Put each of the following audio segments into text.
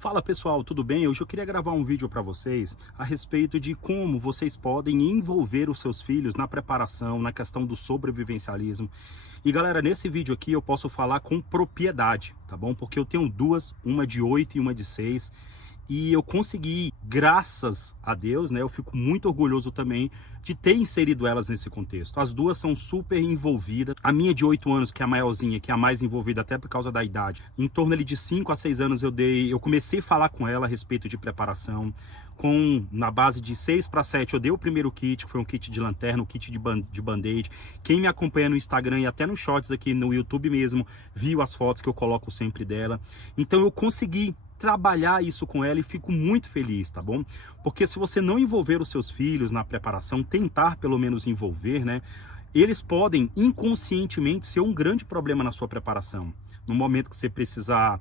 Fala pessoal, tudo bem? Hoje eu queria gravar um vídeo para vocês a respeito de como vocês podem envolver os seus filhos na preparação, na questão do sobrevivencialismo. E galera, nesse vídeo aqui eu posso falar com propriedade, tá bom? Porque eu tenho duas, uma de 8 e uma de 6. E eu consegui, graças a Deus, né? Eu fico muito orgulhoso também de ter inserido elas nesse contexto. As duas são super envolvidas. A minha de 8 anos, que é a maiorzinha, que é a mais envolvida até por causa da idade. Em torno ali de 5 a 6 anos eu comecei a falar com ela a respeito de preparação. Na base de 6 para 7 eu dei o primeiro kit, que foi um kit de lanterna, um kit de band-aid. Quem me acompanha no Instagram e até nos shorts aqui no YouTube mesmo, viu as fotos que eu coloco sempre dela. Então eu consegui trabalhar isso com ela e fico muito feliz, tá bom? Porque se você não envolver os seus filhos na preparação, tentar pelo menos envolver, né? Eles podem inconscientemente ser um grande problema na sua preparação. No momento que você precisar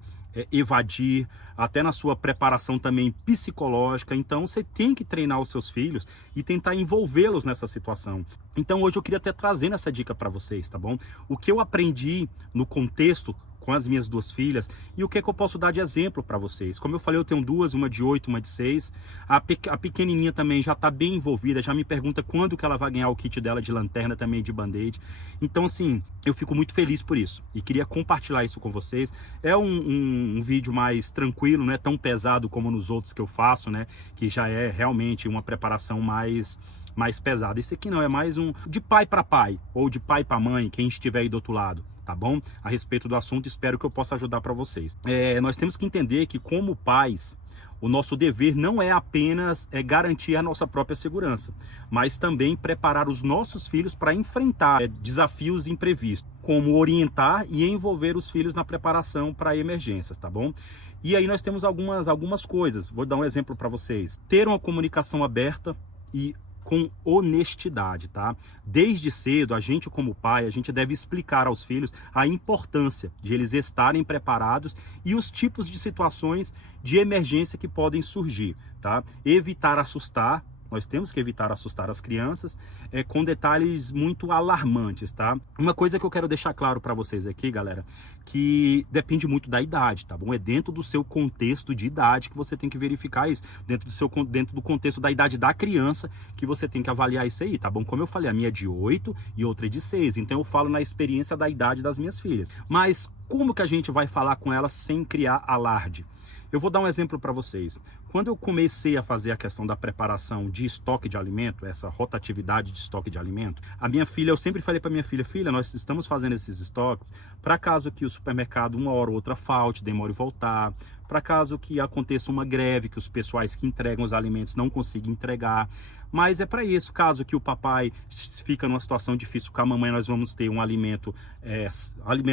evadir, até na sua preparação também psicológica. Então você tem que treinar os seus filhos e tentar envolvê-los nessa situação. Então hoje eu queria até trazer essa dica para vocês, tá bom? O que eu aprendi no contexto com as minhas duas filhas e o que é que eu posso dar de exemplo para vocês. Como eu falei, eu tenho duas, uma de 8, uma de 6. A pequenininha também já está bem envolvida, já me pergunta quando que ela vai ganhar o kit dela de lanterna também, de band-aid. Então assim, eu fico muito feliz por isso e queria compartilhar isso com vocês. É um vídeo mais tranquilo, não é tão pesado como nos outros que eu faço, né? Que já é realmente uma preparação mais pesada. Esse aqui não, é mais um de pai para pai ou de pai para mãe, quem estiver aí do outro lado. Tá bom? A respeito do assunto, espero que eu possa ajudar para vocês. Nós temos que entender que, como pais, o nosso dever não é apenas garantir a nossa própria segurança, mas também preparar os nossos filhos para enfrentar desafios imprevistos, como orientar e envolver os filhos na preparação para emergências, tá bom? E aí nós temos algumas coisas. Vou dar um exemplo para vocês. Ter uma comunicação aberta e com honestidade, tá? Desde cedo, a gente como pai, a gente deve explicar aos filhos a importância de eles estarem preparados e os tipos de situações de emergência que podem surgir, tá? Evitar assustar. Nós temos que evitar assustar as crianças com detalhes muito alarmantes, tá? Uma coisa que eu quero deixar claro para vocês aqui, galera, que depende muito da idade, tá bom? É dentro do seu contexto de idade que você tem que verificar isso. Dentro do contexto da idade da criança que você tem que avaliar isso aí, tá bom? Como eu falei, a minha é de 8 e outra é de 6. Então eu falo na experiência da idade das minhas filhas. Mas como que a gente vai falar com elas sem criar alarde? Eu vou dar um exemplo para vocês. Quando eu comecei a fazer a questão da preparação de estoque de alimento, essa rotatividade de estoque de alimento, a minha filha, eu sempre falei para minha filha, nós estamos fazendo esses estoques para caso que o supermercado uma hora ou outra falte, demore voltar, para caso que aconteça uma greve, que os pessoais que entregam os alimentos não consigam entregar. Mas é para isso, caso que o papai fica numa situação difícil com a mamãe, nós vamos ter um alimento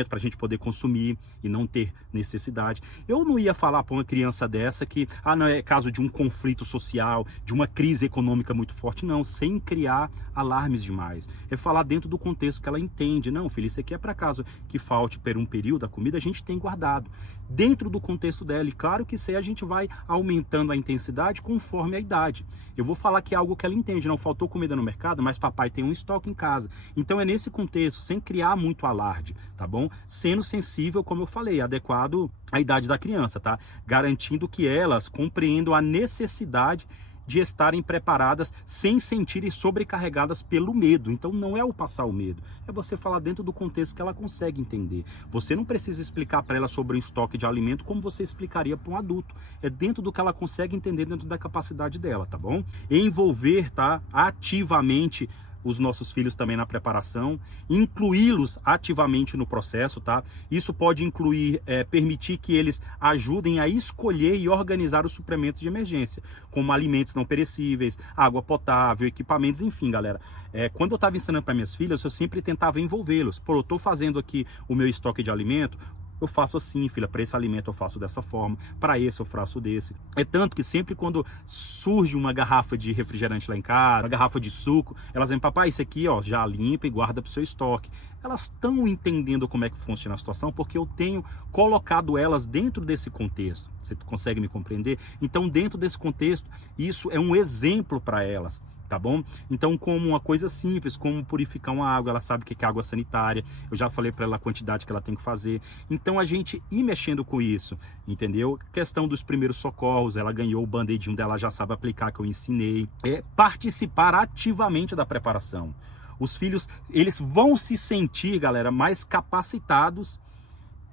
para a gente poder consumir e não ter necessidade. Eu não ia falar para uma criança dessa que, não é caso de um conflito social, de uma crise econômica muito forte, não, sem criar alarmes demais. É falar dentro do contexto que ela entende. Não, filho, isso aqui é para caso que falte por um período, a comida a gente tem guardado. Dentro do contexto dela, e claro que isso aí a gente vai aumentando a intensidade conforme a idade. Eu vou falar que é algo que ela entende, não faltou comida no mercado, mas papai tem um estoque em casa. Então é nesse contexto, sem criar muito alarde, tá bom? Sendo sensível, como eu falei, adequado à idade da criança, tá? Garantindo que elas compreendam a necessidade de estarem preparadas sem sentirem sobrecarregadas pelo medo. Então não é o passar o medo, é você falar dentro do contexto que ela consegue entender. Você não precisa explicar para ela sobre o estoque de alimento como você explicaria para um adulto. É dentro do que ela consegue entender, dentro da capacidade dela, tá bom? Envolver, tá, ativamente os nossos filhos também na preparação, incluí-los ativamente no processo, tá? Isso pode incluir, permitir que eles ajudem a escolher e organizar os suprimentos de emergência, como alimentos não perecíveis, água potável, equipamentos, enfim, galera. Quando eu estava ensinando para minhas filhas, eu sempre tentava envolvê-los. Pô, eu estou fazendo aqui o meu estoque de alimento, eu faço assim, filha, para esse alimento eu faço dessa forma, para esse eu faço desse. É tanto que sempre quando surge uma garrafa de refrigerante lá em casa, uma garrafa de suco, elas dizem, papai, isso aqui ó, já limpa e guarda para o seu estoque. Elas estão entendendo como é que funciona a situação, porque eu tenho colocado elas dentro desse contexto. Você consegue me compreender? Então, dentro desse contexto, isso é um exemplo para elas. tá bom? Então, como uma coisa simples, como purificar uma água, ela sabe o que é água sanitária, eu já falei para ela a quantidade que ela tem que fazer. Então, a gente ir mexendo com isso, entendeu? Questão dos primeiros socorros, ela ganhou o band-aidinho dela, já sabe aplicar, que eu ensinei. É participar ativamente da preparação. Os filhos, eles vão se sentir, galera, mais capacitados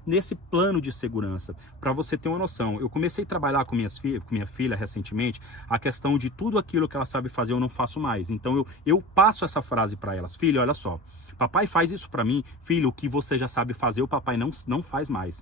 nesse plano de segurança. Para você ter uma noção, eu comecei a trabalhar com minha filha recentemente, a questão de tudo aquilo que ela sabe fazer eu não faço mais. Então eu passo essa frase para elas: filho, olha só, papai faz isso para mim, filho, o que você já sabe fazer o papai não faz mais.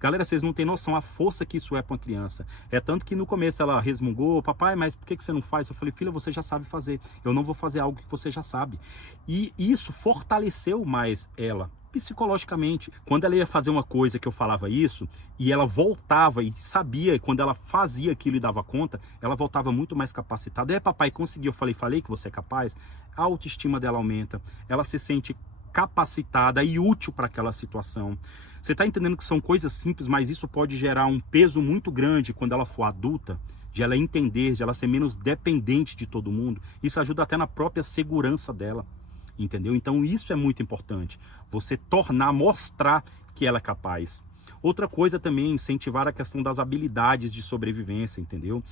Galera, vocês não têm noção a força que isso é para uma criança. É tanto que no começo ela resmungou: papai, mas por que você não faz? Eu falei: filha, você já sabe fazer, eu não vou fazer algo que você já sabe. E isso fortaleceu mais ela psicologicamente. Quando ela ia fazer uma coisa que eu falava isso, e ela voltava e sabia, quando ela fazia aquilo e dava conta, ela voltava muito mais capacitada. Papai, conseguiu, eu falei que você é capaz. A autoestima dela aumenta, ela se sente capacitada e útil para aquela situação. Você está entendendo que são coisas simples, mas isso pode gerar um peso muito grande quando ela for adulta, de ela entender, de ela ser menos dependente de todo mundo. Isso ajuda até na própria segurança dela. Entendeu? Então isso é muito importante, você mostrar que ela é capaz. Outra coisa também, incentivar a questão das habilidades de sobrevivência, entendeu?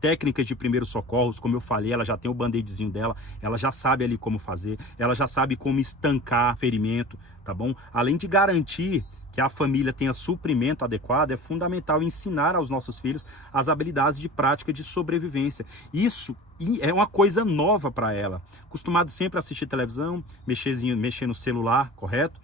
Técnicas de primeiros socorros, como eu falei, ela já tem o band-aidzinho dela, ela já sabe ali como fazer, ela já sabe como estancar ferimento, tá bom? Além de garantir que a família tenha suprimento adequado, é fundamental ensinar aos nossos filhos as habilidades de prática de sobrevivência. Isso é uma coisa nova para ela. Acostumado sempre a assistir televisão, mexer no celular, correto?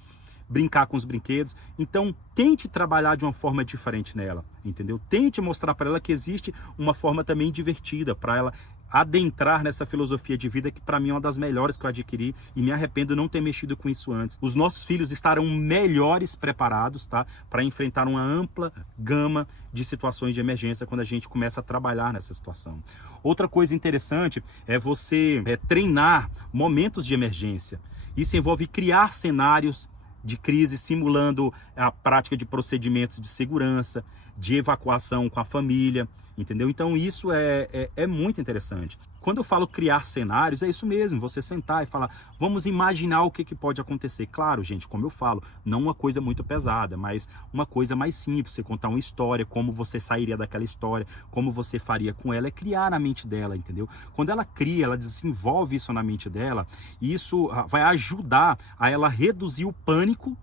Brincar com os brinquedos. Então, tente trabalhar de uma forma diferente nela, entendeu? Tente mostrar para ela que existe uma forma também divertida para ela adentrar nessa filosofia de vida, que para mim é uma das melhores que eu adquiri e me arrependo de não ter mexido com isso antes. Os nossos filhos estarão melhores preparados, tá, para enfrentar uma ampla gama de situações de emergência quando a gente começa a trabalhar nessa situação. Outra coisa interessante é você treinar momentos de emergência. Isso envolve criar cenários de crise, simulando a prática de procedimentos de segurança, de evacuação com a família, entendeu? Então isso é muito interessante. Quando eu falo criar cenários, é isso mesmo, você sentar e falar: vamos imaginar o que pode acontecer. Claro, gente, como eu falo, não uma coisa muito pesada, mas uma coisa mais simples, você contar uma história, como você sairia daquela história, como você faria com ela, é criar na mente dela, entendeu? Quando ela cria, ela desenvolve isso na mente dela, e isso vai ajudar a ela reduzir o pânico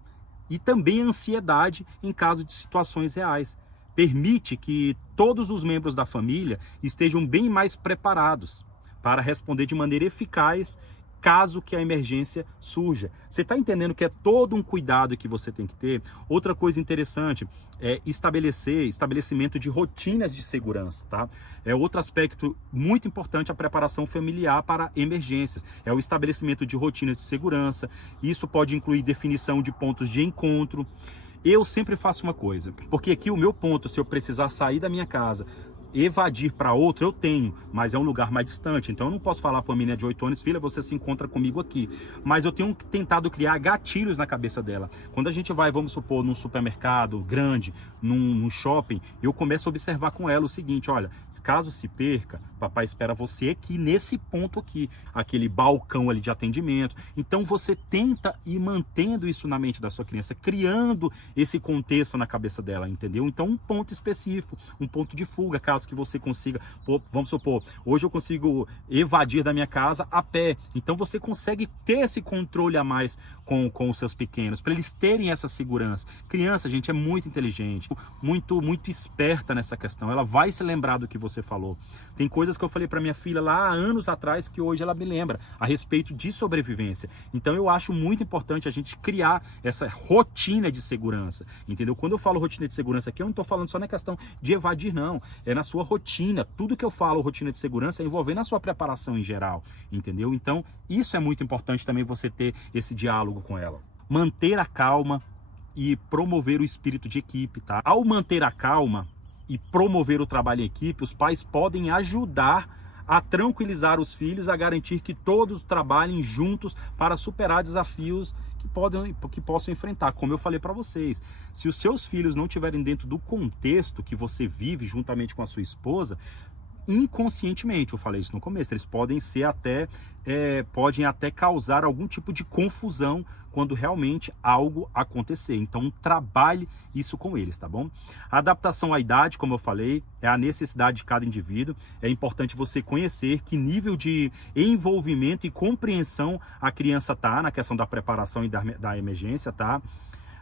e também a ansiedade em caso de situações reais. Permite que todos os membros da família estejam bem mais preparados para responder de maneira eficaz caso que a emergência surja. Você está entendendo que é todo um cuidado que você tem que ter? Outra coisa interessante é estabelecimento de rotinas de segurança, tá? É outro aspecto muito importante, a preparação familiar para emergências. É o estabelecimento de rotinas de segurança. Isso pode incluir definição de pontos de encontro. Eu sempre faço uma coisa, porque aqui o meu ponto, se eu precisar sair da minha casa, evadir para outro, eu tenho, mas é um lugar mais distante, então eu não posso falar para uma menina de 8 anos: filha, você se encontra comigo aqui. Mas eu tenho tentado criar gatilhos na cabeça dela. Quando a gente vai, vamos supor, num supermercado grande, num shopping, eu começo a observar com ela o seguinte: olha, caso se perca, papai espera você aqui, nesse ponto aqui, aquele balcão ali de atendimento. Então você tenta ir mantendo isso na mente da sua criança, criando esse contexto na cabeça dela, entendeu? Então um ponto específico, um ponto de fuga, caso que você consiga, vamos supor, hoje eu consigo evadir da minha casa a pé, então você consegue ter esse controle a mais com os seus pequenos, para eles terem essa segurança. Criança, gente, é muito inteligente, muito esperta nessa questão, ela vai se lembrar do que você falou. Tem coisas que eu falei para minha filha lá há anos atrás que hoje ela me lembra a respeito de sobrevivência. Então eu acho muito importante a gente criar essa rotina de segurança, entendeu? Quando eu falo rotina de segurança aqui, eu não estou falando só na questão de evadir, não, é na sua rotina. Tudo que eu falo rotina de segurança é envolvendo a sua preparação em geral, entendeu? Então isso é muito importante também, você ter esse diálogo com ela. Manter a calma e promover o espírito de equipe, tá? Ao manter a calma e promover o trabalho em equipe, os pais podem ajudar a tranquilizar os filhos, a garantir que todos trabalhem juntos para superar desafios que possam enfrentar. Como eu falei para vocês, se os seus filhos não estiverem dentro do contexto que você vive juntamente com a sua esposa, inconscientemente. Eu falei isso no começo, eles podem ser até, podem até causar algum tipo de confusão quando realmente algo acontecer. Então trabalhe isso com eles, tá bom? A adaptação à idade, como eu falei, é a necessidade de cada indivíduo. É importante você conhecer que nível de envolvimento e compreensão a criança tá na questão da preparação e da emergência, tá?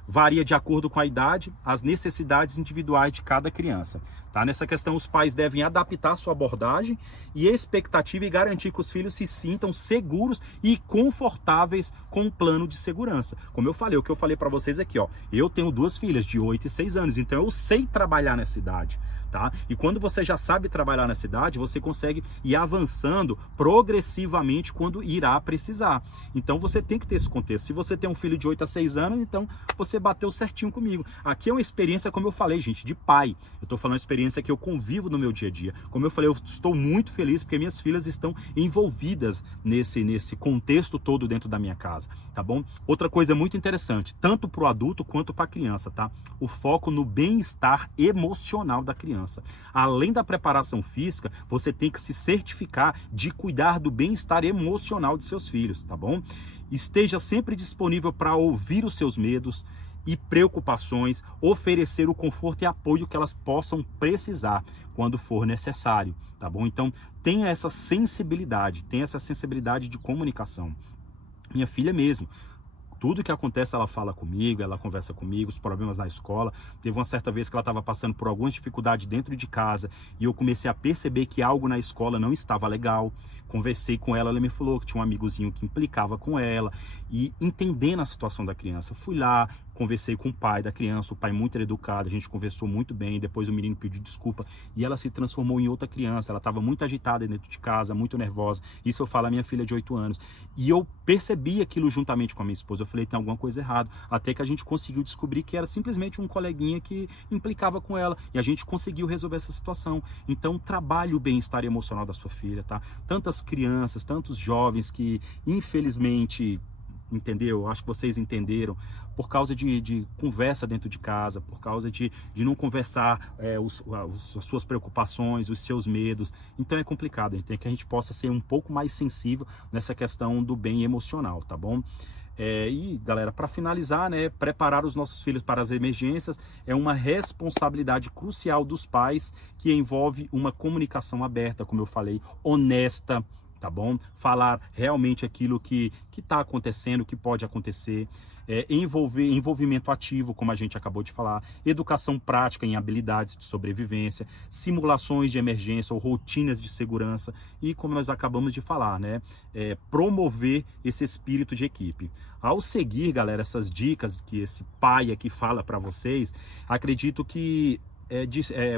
Varia de acordo com a idade, as necessidades individuais de cada criança. Tá? Nessa questão, os pais devem adaptar sua abordagem e expectativa e garantir que os filhos se sintam seguros e confortáveis com um plano de segurança. Como eu falei, o que eu falei para vocês aqui, ó, eu tenho 2 filhas de 8 e 6 anos, então eu sei trabalhar nessa idade. Tá? E quando você já sabe trabalhar nessa idade, você consegue ir avançando progressivamente quando irá precisar. Então você tem que ter esse contexto. Se você tem um filho de 8 a 6 anos, então você bateu certinho comigo. Aqui é uma experiência, como eu falei, gente, de pai. Eu estou falando uma experiência que eu convivo no meu dia a dia. Como eu falei, eu estou muito feliz porque minhas filhas estão envolvidas nesse contexto todo dentro da minha casa, tá bom? Outra coisa muito interessante, tanto para o adulto quanto para a criança, tá? O foco no bem-estar emocional da criança. Além da preparação física, você tem que se certificar de cuidar do bem-estar emocional de seus filhos, tá bom? Esteja sempre disponível para ouvir os seus medos e preocupações, oferecer o conforto e apoio que elas possam precisar quando for necessário, tá bom? Então, tenha essa sensibilidade de comunicação. Minha filha mesmo, tudo que acontece ela fala comigo, ela conversa comigo, os problemas na escola. Teve uma certa vez que ela estava passando por algumas dificuldades dentro de casa e eu comecei a perceber que algo na escola não estava legal. Conversei com ela, ela me falou que tinha um amigozinho que implicava com ela e entendendo a situação da criança. Fui lá, conversei com o pai da criança, o pai muito educado, a gente conversou muito bem, depois o menino pediu desculpa e ela se transformou em outra criança. Ela estava muito agitada dentro de casa, muito nervosa. Isso eu falo a minha filha de 8 anos. E eu percebi aquilo juntamente com a minha esposa. Eu falei, tem alguma coisa errada. Até que a gente conseguiu descobrir que era simplesmente um coleguinha que implicava com ela. E a gente conseguiu resolver essa situação. Então, trabalhe o bem-estar emocional da sua filha, tá? Tantas crianças, tantos jovens que, infelizmente, entendeu? Acho que vocês entenderam, por causa de conversa dentro de casa, por causa de não conversar as suas preocupações, os seus medos. Então é complicado, então é que a gente possa ser um pouco mais sensível nessa questão do bem emocional, tá bom? E galera, para finalizar, né, preparar os nossos filhos para as emergências é uma responsabilidade crucial dos pais, que envolve uma comunicação aberta, como eu falei, honesta, tá bom? Falar realmente aquilo que está acontecendo, que pode acontecer, envolvimento ativo, como a gente acabou de falar, educação prática em habilidades de sobrevivência, simulações de emergência ou rotinas de segurança e, como nós acabamos de falar, né, promover esse espírito de equipe. Ao seguir, galera, essas dicas que esse pai aqui fala para vocês, acredito que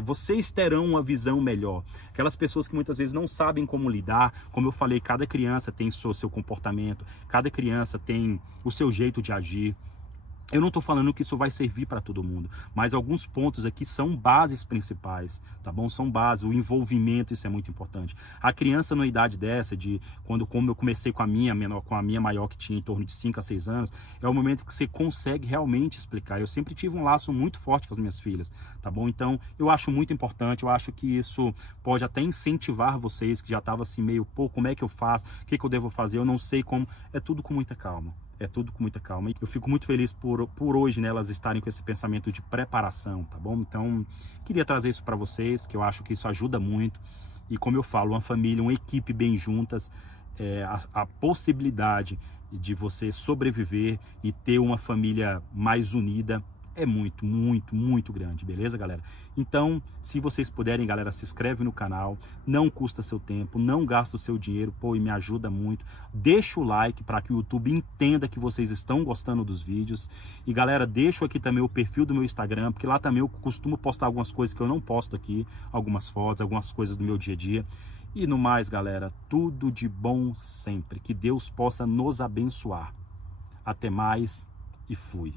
vocês terão uma visão melhor. Aquelas pessoas que muitas vezes não sabem como lidar, como eu falei, cada criança tem seu comportamento, cada criança tem o seu jeito de agir. Eu não estou falando que isso vai servir para todo mundo, mas alguns pontos aqui são bases principais, tá bom? São bases, o envolvimento, isso é muito importante. A criança numa idade dessa, como eu comecei com a minha menor, com a minha maior, que tinha em torno de 5 a 6 anos, é o momento que você consegue realmente explicar. Eu sempre tive um laço muito forte com as minhas filhas, tá bom? Então, eu acho muito importante, eu acho que isso pode até incentivar vocês, que já estavam assim meio, pô, como é que eu faço? O que eu devo fazer? Eu não sei como. É tudo com muita calma. É tudo com muita calma. Eu fico muito feliz por hoje, né, elas estarem com esse pensamento de preparação, tá bom? Então, queria trazer isso para vocês, que eu acho que isso ajuda muito. E como eu falo, uma família, uma equipe bem juntas, a possibilidade de você sobreviver e ter uma família mais unida é muito, muito, muito grande, beleza, galera? Então, se vocês puderem, galera, se inscreve no canal, não custa seu tempo, não gasta o seu dinheiro, pô, e me ajuda muito. Deixa o like para que o YouTube entenda que vocês estão gostando dos vídeos. E, galera, deixo aqui também o perfil do meu Instagram, porque lá também eu costumo postar algumas coisas que eu não posto aqui, algumas fotos, algumas coisas do meu dia a dia. E no mais, galera, tudo de bom sempre. Que Deus possa nos abençoar. Até mais e fui.